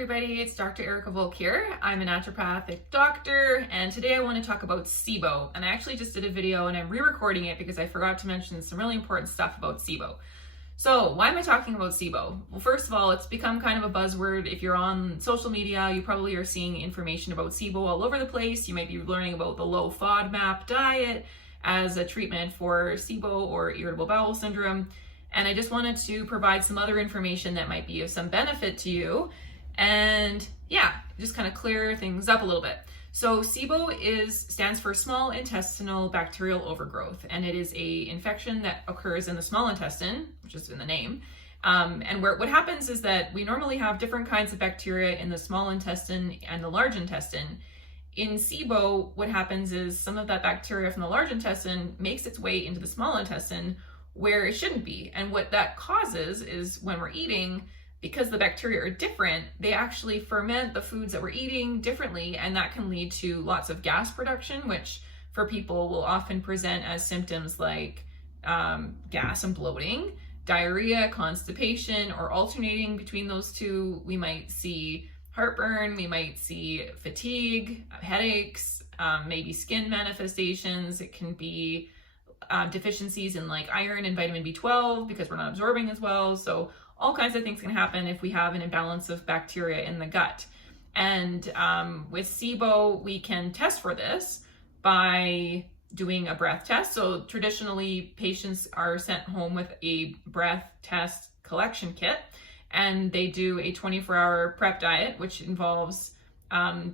everybody, it's Dr. Erica Volk here. I'm a naturopathic doctor, and today I want to talk about Sibo. And I actually just did a video and I'm re-recording it because I forgot to mention some really important stuff about Sibo. So why am I talking about Sibo? Well, first of all, it's become kind of a buzzword. If you're on social media, you probably are seeing information about Sibo all over the place. You might be learning about the Low FODMAP diet as a treatment for Sibo or irritable bowel syndrome. And I just wanted to provide some other information that might be of some benefit to you. And yeah, just kind of clear things up a little bit. So Sibo stands for small intestinal bacterial overgrowth, and it is a infection that occurs in the small intestine, which is in the name. And what happens is that we normally have different kinds of bacteria in the small intestine and the large intestine. In Sibo, what happens is some of that bacteria from the large intestine makes its way into the small intestine where it shouldn't be. And what that causes is when we're eating, because the bacteria are different, they actually ferment the foods that we're eating differently, and that can lead to lots of gas production, which for people will often present as symptoms like gas and bloating, diarrhea, constipation, or alternating between those two. We might see heartburn, we might see fatigue, headaches, maybe skin manifestations. It can be deficiencies in like iron and vitamin B12 because we're not absorbing as well. So all kinds of things can happen if we have an imbalance of bacteria in the gut. And with Sibo, we can test for this by doing a breath test. So traditionally, patients are sent home with a breath test collection kit, and they do a 24-hour prep diet, which involves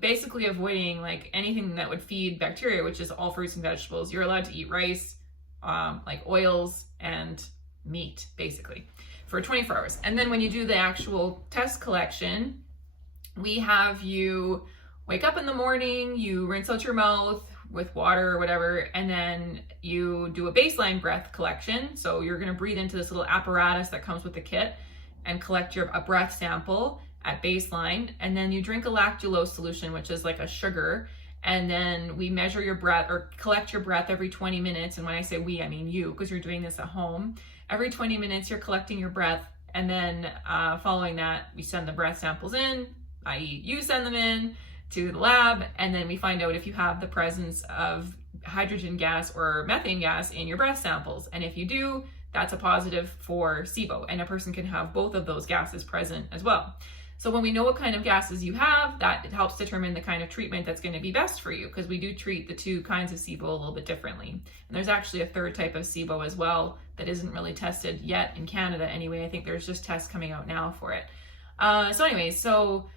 basically avoiding like anything that would feed bacteria, which is all fruits and vegetables. You're allowed to eat rice, like oils and meat, basically, for 24 hours. And then when you do the actual test collection, we have you wake up in the morning, you rinse out your mouth with water or whatever, and then you do a baseline breath collection. So you're going to breathe into this little apparatus that comes with the kit and collect a breath sample at baseline. And then you drink a lactulose solution, which is like a sugar. And then we measure your breath or collect your breath every 20 minutes. And when I say we, I mean you, because you're doing this at home. Every 20 minutes, you're collecting your breath. And then following that, we send the breath samples in, i.e. you send them in to the lab. And then we find out if you have the presence of hydrogen gas or methane gas in your breath samples. And if you do, that's a positive for Sibo. And a person can have both of those gases present as well. So when we know what kind of gases you have, that helps determine the kind of treatment that's going to be best for you, because we do treat the two kinds of Sibo a little bit differently. And there's actually a third type of Sibo as well that isn't really tested yet in Canada anyway. I think there's just tests coming out now for it. So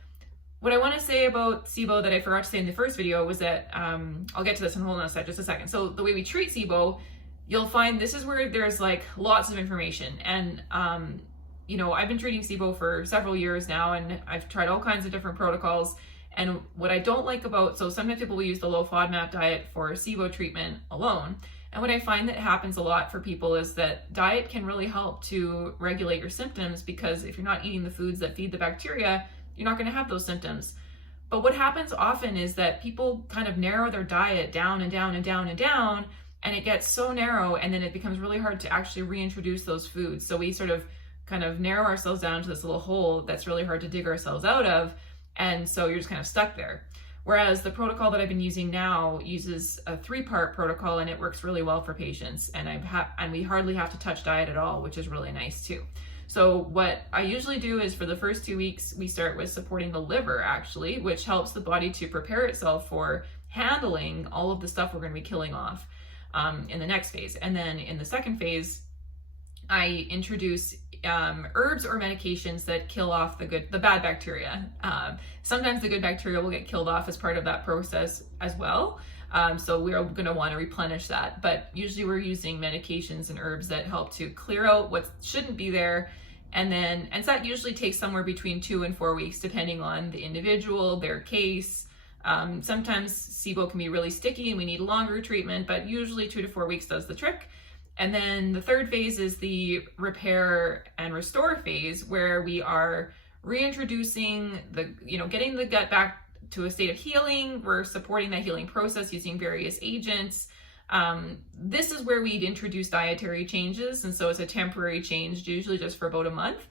what I want to say about Sibo that I forgot to say in the first video was that, I'll get to this in hold on just a second. So the way we treat Sibo, you'll find this is where there's like lots of information. And I've been treating Sibo for several years now, and I've tried all kinds of different protocols. And what I don't like so sometimes people will use the Low FODMAP diet for Sibo treatment alone. And what I find that happens a lot for people is that diet can really help to regulate your symptoms, because if you're not eating the foods that feed the bacteria, you're not going to have those symptoms. But what happens often is that people kind of narrow their diet down and down and down and down, and it gets so narrow, and then it becomes really hard to actually reintroduce those foods. So we sort of kind of narrow ourselves down to this little hole that's really hard to dig ourselves out of. And so you're just kind of stuck there. Whereas the protocol that I've been using now uses a 3-part protocol, and it works really well for patients. And we hardly have to touch diet at all, which is really nice too. So what I usually do is for the first 2 weeks, we start with supporting the liver actually, which helps the body to prepare itself for handling all of the stuff we're going to be killing off in the next phase. And then in the second phase, I introduce herbs or medications that kill off the bad bacteria. Sometimes the good bacteria will get killed off as part of that process as well. So we're going to want to replenish that. But usually we're using medications and herbs that help to clear out what shouldn't be there. And so that usually takes somewhere between 2 and 4 weeks, depending on the individual, their case. Sometimes Sibo can be really sticky and we need longer treatment, but usually 2 to 4 weeks does the trick. And then the third phase is the repair and restore phase, where we are reintroducing getting the gut back to a state of healing. We're supporting that healing process using various agents. This is where we'd introduce dietary changes. And so it's a temporary change, usually just for about a month.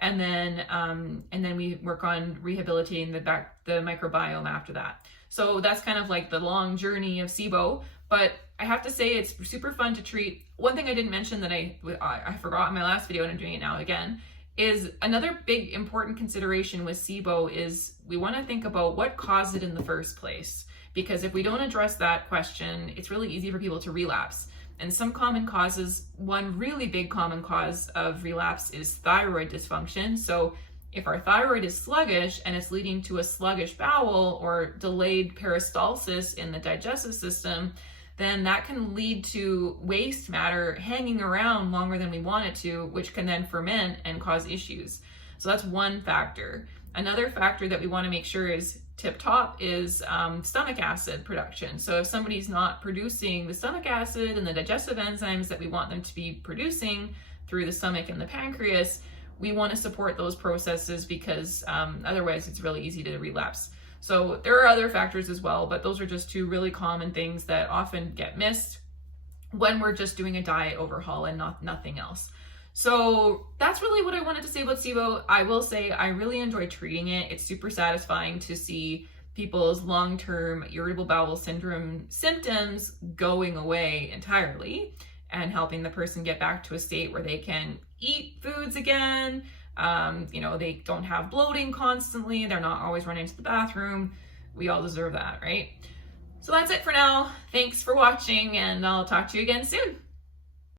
and then we work on rehabilitating the microbiome after that. So that's kind of like the long journey of Sibo, but I have to say it's super fun to treat. One thing I didn't mention that I forgot in my last video, and I'm doing it now again, is another big important consideration with Sibo is we want to think about what caused it in the first place. Because if we don't address that question, it's really easy for people to relapse. And some common causes, one really big common cause of relapse is thyroid dysfunction. So if our thyroid is sluggish and it's leading to a sluggish bowel or delayed peristalsis in the digestive system, then that can lead to waste matter hanging around longer than we want it to, which can then ferment and cause issues. So that's one factor. Another factor that we want to make sure is tip top is stomach acid production. So if somebody's not producing the stomach acid and the digestive enzymes that we want them to be producing through the stomach and the pancreas, we want to support those processes because otherwise it's really easy to relapse. So there are other factors as well, but those are just two really common things that often get missed when we're just doing a diet overhaul and nothing else. So that's really what I wanted to say about Sibo. I will say I really enjoy treating it. It's super satisfying to see people's long-term irritable bowel syndrome symptoms going away entirely and helping the person get back to a state where they can eat foods again. They don't have bloating constantly. They're not always running to the bathroom. We all deserve that, right? So that's it for now. Thanks for watching, and I'll talk to you again soon.